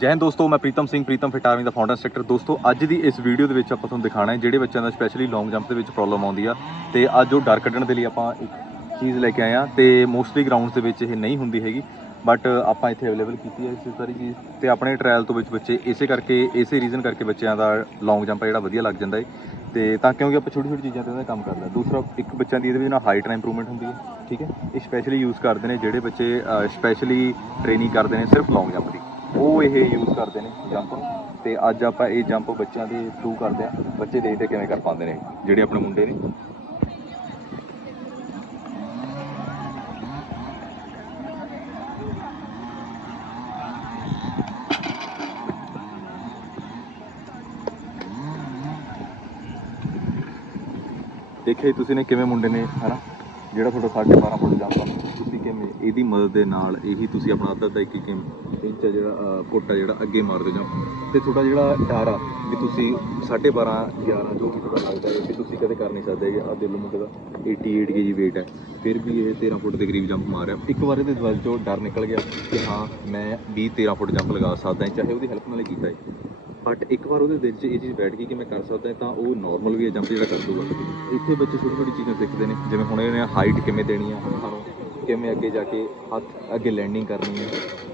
ਜੈ ਹਿੰਦ ਦੋਸਤੋ, ਮੈਂ ਪ੍ਰੀਤਮ ਸਿੰਘ, ਪ੍ਰੀਤਮ ਫਿਟ ਆਰਮੀ ਦਾ ਫਾਊਂਡਰ ਸੈਕਟਰ ਦੋਸਤੋ, ਅੱਜ ਦੀ ਇਸ ਵੀਡੀਓ ਦੇ ਵਿੱਚ ਆਪਾਂ ਤੁਹਾਨੂੰ ਦਿਖਾਣਾ ਹੈ, ਜਿਹੜੇ ਬੱਚਿਆਂ ਦਾ ਸਪੈਸ਼ਲੀ ਲੌਂਗ ਜੰਪ ਦੇ ਵਿੱਚ ਪ੍ਰੋਬਲਮ ਆਉਂਦੀ ਆ। ਤੇ ਅੱਜ ਉਹ ਡਰ ਕੱਢਣ ਦੇ ਲਈ ਆਪਾਂ ਇੱਕ ਚੀਜ਼ ਲੈ ਕੇ ਆਏ ਆ। ਤੇ ਮੋਸਟਲੀ ਗਰਾਊਂਡਸ ਦੇ ਵਿੱਚ ਇਹ ਨਹੀਂ ਹੁੰਦੀ ਹੈਗੀ ਬਟ ਆਪਾਂ ਇੱਥੇ ਅਵੇਲੇਬਲ ਕੀਤੀ ਹੈ ਇਸ ਸਾਰੀ ਚੀਜ਼। ਤੇ ਆਪਣੇ ਟ੍ਰਾਇਲ ਤੋਂ ਵਿੱਚ ਬੱਚੇ, ਇਸੇ ਕਰਕੇ, ਇਸੇ ਰੀਜ਼ਨ ਕਰਕੇ ਬੱਚਿਆਂ ਦਾ ਲੌਂਗ ਜੰਪ ਜਿਹੜਾ ਵਧੀਆ ਲੱਗ ਜਾਂਦਾ ਹੈ ਤੇ ਤਾਂ ਕਿਉਂਕਿ ਆਪਾਂ ਛੋਟੀ ਛੋਟੀ ਚੀਜ਼ਾਂ ਤੇ ਉਹਦਾ ਕੰਮ ਕਰਦਾ ਦੂਸਰਾ, ਇੱਕ ਬੱਚਿਆਂ ਦੀ ਇਹਦੇ ਵਿੱਚ ਨਾਲ ਹਾਈਟ ਨਾਲ ਇੰਪਰੂਵਮੈਂਟ ਹੁੰਦੀ ਹੈ ਠੀਕ ਹੈ? ਇਹ ਸਪੈਸ਼ਲੀ ਯੂਜ਼ ਕਰਦੇ ਨੇ ਜਿਹੜੇ ਬੱਚੇ ਸਪੈਸ਼ਲੀ ਟ੍ਰੇਨਿੰਗ ਕਰਦੇ ਨੇ ਸਿਰਫ ਲੌਂਗ ਜੰਪ ਦੀ। ਉਹ ਇਹ ਯੂਜ਼ ਕਰਦੇ ਨੇ ਜੰਪ ਤੇ ਅੱਜ ਆਪਾਂ ਇਹ ਜੰਪ ਬੱਚਿਆਂ ਦੇ ਥਰੂ ਕਰਦੇ ਆ ਬੱਚੇ ਦੇਖਦੇ ਕਿਵੇਂ ਕਰ ਪਾਉਂਦੇ ਨੇ ਜਿਹੜੇ ਆਪਣੇ ਮੁੰਡੇ ਨੇ। ਦੇਖਿਆ ਹੀ ਤੁਸੀਂ ਨੇ ਕਿਵੇਂ ਮੁੰਡੇ ਨੇ, ਹਨਾ? ਜਿਹੜਾ ਤੁਹਾਡਾ 12.5 ਫੁੱਟ ਜੰਪ ਆ। ਤੁਸੀਂ ਕਿਵੇਂ ਇਹਦੀ ਮਦਦ ਦੇ ਨਾਲ ਇਹੀ ਤੁਸੀਂ ਆਪਣਾ ਅੱਧਾ ਅੱਧਾ ਇੱਕ ਇੱਕ ਇੰਚ ਆ ਜਿਹੜਾ ਅਹ, ਫੁੱਟ ਆ ਜਿਹੜਾ ਅੱਗੇ ਮਾਰਦੇ ਜਾਓ। ਤੇ ਤੁਹਾਡਾ ਜਿਹੜਾ ਡਰ ਆ ਵੀ ਤੁਸੀਂ 12.5 11 ਜੋ ਵੀ ਤੁਹਾਡਾ ਲੱਗਦਾ ਹੈ ਕਿ ਤੁਸੀਂ ਕਦੇ ਕਰ ਨਹੀਂ ਸਕਦੇ ਜੇ ਆ ਦਿਲ ਮੁੰਡੇ ਦਾ 88 ਕੇਜੀ weight ਹੈ। ਫਿਰ ਵੀ ਇਹ 13 ਫੁੱਟ ਦੇ ਕਰੀਬ ਜੰਪ ਮਾਰਿਆ। ਇੱਕ ਵਾਰ ਇਹਦੇ ਦਿਲ ਚੋਂ ਡਰ ਨਿਕਲ ਗਿਆ ਕਿ ਹਾਂ ਮੈਂ 20 13 ਫੁੱਟ ਜੰਪ ਲਗਾ ਸਕਦਾ ਹਾਂ ਚਾਹੇ ਉਹਦੀ ਹੈਲਪ ਨਾਲ ਹੀ ਕੀਤਾ ਹੈ। ਬਟ ਇੱਕ ਵਾਰ ਉਹਦੇ ਦਿਲ 'ਚ ਇਹ ਚੀਜ਼ ਬੈਠ ਗਈ ਕਿ ਮੈਂ ਕਰ ਸਕਦਾ ਤਾਂ ਉਹ ਨਾਰਮਲ ਵੀ ਹੈ ਜੰਪ ਜਿਹੜਾ ਕਰ ਦੂਗਾ ਇੱਥੇ ਬੱਚੇ ਛੋਟੀ ਛੋਟੀ ਚੀਜ਼ਾਂ ਸਿੱਖਦੇ ਨੇ ਜਿਵੇਂ ਹੁਣ ਇਹਨੇ ਹਾਈਟ ਕਿਵੇਂ ਦੇਣੀ ਆ ਸਾਨੂੰ ਨੂੰ ਕਿਵੇਂ ਅੱਗੇ ਜਾ ਕੇ ਹੱਥ ਅੱਗੇ ਲੈਂਡਿੰਗ ਕਰਨੀ ਹੈ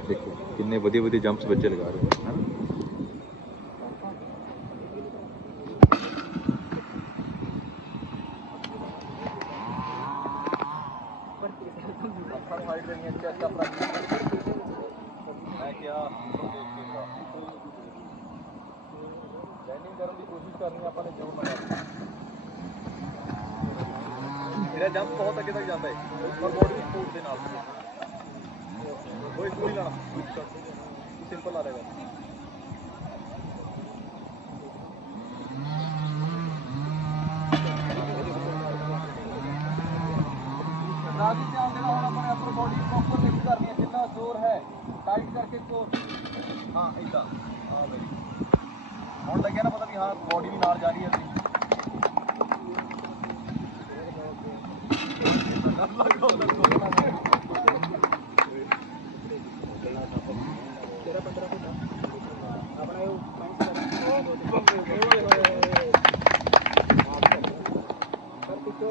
ਦੇਖੋ ਕਿੰਨੇ ਵਧੀਆ ਵਧੀਆ ਜੰਪਸ ਬੱਚੇ ਲਗਾ ਰਹੇ ਨੇ ਹਨਾ। ਮੈਂ ਕਿਹਾ ਲੈਂਡਿੰਗ ਕਰਨ ਦੀ ਕੋਸ਼ਿਸ਼ ਕਰਨੀ ਆਪਾਂ ਨੇ ਜੋ ਬਣਾਇਆ ਇਹਦਾ ਜੰਪ ਬਹੁਤ ਅੱਗੇ ਤੱਕ ਜਾਂਦਾ ਹੈ। ਪਰ ਬੋਡੀ ਸਪੋਰਟ ਦੇ ਨਾਲ। ਕੋਈ ਕੋਈ ਲਾਣਾ ਸਿੰਪਲ ਲਾ ਦੇਗਾ ਰਾਜੀ ਧਿਆਨ ਦੇਣਾ ਹੁਣ ਆਪਾਂ ਨੇ ਆਪਣੀ ਬੋਡੀ ਪ੍ਰੋਪਰ ਫਿਕਸ ਕਰਨੀ ਹੈ। ਜਿੰਨਾ ਜ਼ੋਰ ਹੈ। ਟਾਈਟ ਕਰਕੇ ਕੋ ਹਾਂ ਇਦਾਂ ਹਾਂ ਬਈ ਹੁਣ ਲੱਗਿਆ ਨਾ ਪਤਾ ਵੀ ਹਾਂ ਬੋਡੀ ਵੀ ਨਾਲ ਜਾ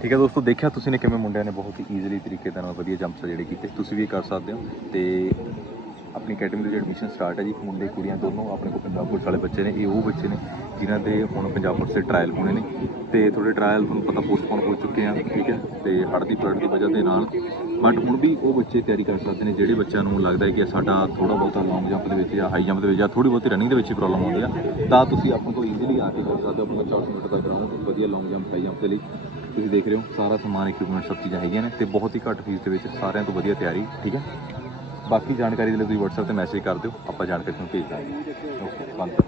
ਠੀਕ ਹੈ ਦੋਸਤੋ, ਦੇਖਿਆ ਤੁਸੀਂ ਨੇ ਕਿਵੇਂ ਮੁੰਡਿਆਂ ਨੇ ਬਹੁਤ ਹੀ ਈਜ਼ੀਲੀ ਤਰੀਕੇ ਦੇ ਨਾਲ ਵਧੀਆ ਜੰਪਸ ਜਿਹੜੇ ਕੀਤੇ। ਤੁਸੀਂ ਵੀ ਕਰ ਸਕਦੇ ਹੋ ਤੇ ਆਪਣੀ ਅਕੈਡਮੀ ਦੇ ਐਡਮਿਸ਼ਨ ਸਟਾਰਟ ਹੈ ਜੀ, ਮੁੰਡੇ, ਕੁੜੀਆਂ ਦੋਨੋਂ ਆਪਣੇ ਕੋਲ ਪੰਜਾਬ ਪੁਲਿਸ ਵਾਲੇ ਬੱਚੇ ਨੇ, ਇਹ ਉਹ ਬੱਚੇ ਨੇ ਜਿਨ੍ਹਾਂ ਦੇ ਹੁਣ ਪੰਜਾਬ ਪੁਲਿਸ ਦੇ ਟ੍ਰਾਇਲ ਹੋਣੇ ਨੇ। ਤੇ ਤੁਹਾਡੇ ਟ੍ਰਾਇਲ ਤੁਹਾਨੂੰ ਪਤਾ ਪੋਸਟਪੋਨ ਹੋ ਚੁੱਕੇ ਆ, ਠੀਕ ਹੈ? ਤੇ ਹੜ੍ਹ ਦੀ ਫਲੱਡ ਦੀ ਵਜ੍ਹਾ ਦੇ ਨਾਲ। ਬਟ ਹੁਣ ਵੀ ਉਹ ਬੱਚੇ ਤਿਆਰੀ ਕਰ ਸਕਦੇ ਨੇ, ਜਿਹੜੇ ਬੱਚਿਆਂ ਨੂੰ ਲੱਗਦਾ ਹੈ ਕਿ ਸਾਡਾ ਥੋੜਾ ਬਹੁਤਾ ਲੌਂਗ ਜੰਪ ਦੇ ਵਿੱਚ ਜਾਂ ਹਾਈ ਜੰਪ ਦੇ ਵਿੱਚ ਜਾਂ ਥੋੜੀ ਬਹੁਤੀ ਰਨਿੰਗ ਦੇ ਵਿੱਚ ਹੀ ਪ੍ਰੋਬਲਮ ਆਉਂਦੀ ਆ, ਤਾਂ ਤੁਸੀਂ ਆਪਣੇ ਕੋਲ ਈਜ਼ੀਲੀ ਆ ਕੇ ਕਰ ਸਕਦੇ ਹੋ, ਆਪਣਾ 400 ਮੀਟਰ ਦਾ ਗਰਾਊਂਡ ਵਧੀਆ ਲੌਂਗ ਜੰਪ ਹਾਈ ਜੰਪ ਦੇ ਲਈ। ਤੁਸੀਂ ਦੇਖ ਰਹੇ ਹੋ, ਸਾਰਾ ਸਮਾਨ ਇਕਵਿਪਮੈਂਟ ਸਭ ਚੀਜ਼ਾਂ ਹੈਗੀਆਂ ਨੇ ਤੇ ਬਹੁਤ ਹੀ ਘੱਟ ਫੀਸ ਦੇ ਵਿੱਚ ਸਾਰਿਆਂ ਤੋਂ ਵਧੀਆ ਤਿਆਰੀ, ਠੀਕ ਹੈ? ਬਾਕੀ ਜਾਣਕਾਰੀ ਦੇ ਲਈ ਤੁਸੀਂ WhatsApp ਤੇ ਮੈਸੇਜ ਕਰ ਦਿਓ, ਆਪਾਂ ਜਾਣਕਾਰੀ ਤੁਹਾਨੂੰ ਭੇਜ ਦਾਂਗੇ। ਓਕੇ